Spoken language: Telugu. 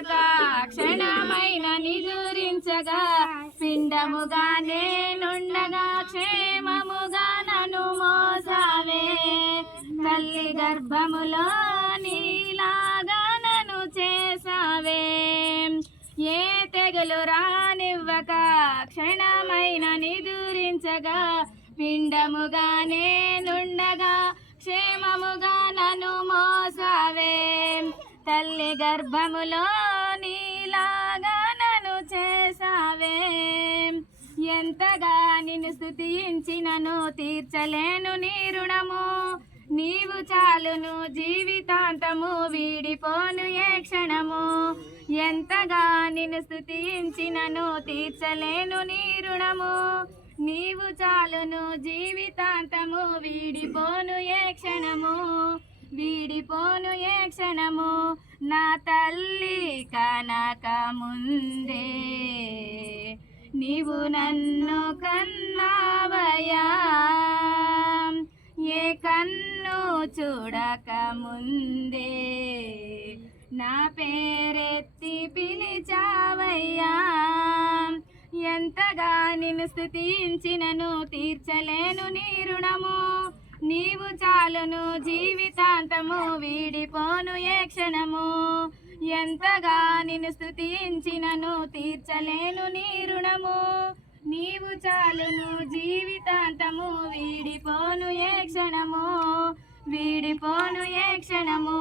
నివ్వక క్షణమైన నిదురించగా పిండముగా నేనుండగా క్షేమముగా నన్ను మోసావే తల్లి గర్భములో నీలాగా నన్ను చేసావే ఏ తెగులు రానివ్వక క్షణమైన నిదురించగా పిండముగా నేనుండగా క్షేమముగా నన్ను మోసావే తల్లి గర్భములో నీలాగా నన్ను చేసావే ఎంతగా నిన్ను స్తుతించినను తీర్చలేను నీ రుణము నీవు చాలును జీవితాంతము వీడిపోను ఏ క్షణము ఎంతగా నిన్ను స్తుతించినను తీర్చలేను నీ రుణము నీవు చాలును జీవితాంతము వీడిపోను ఏ క్షణము వీడిపోను ఏ క్షణము నా తల్లి కనక ముందే నీవు నన్ను కన్నావయ్యా ఏ కన్ను చూడక ముందే నా పేరెత్తి పిలిచావయ్యా ఎంతగా నిన్ను స్తుతించినను తీర్చలేను నీ రుణము నీవు చాలును జీవితాంతము వీడిపోను ఏ క్షణము ఎంతగా నిన్ను స్తుతించినను తీర్చలేను నీ రుణము నీవు చాలును జీవితాంతము వీడిపోను ఏ క్షణము వీడిపోను ఏ క్షణము.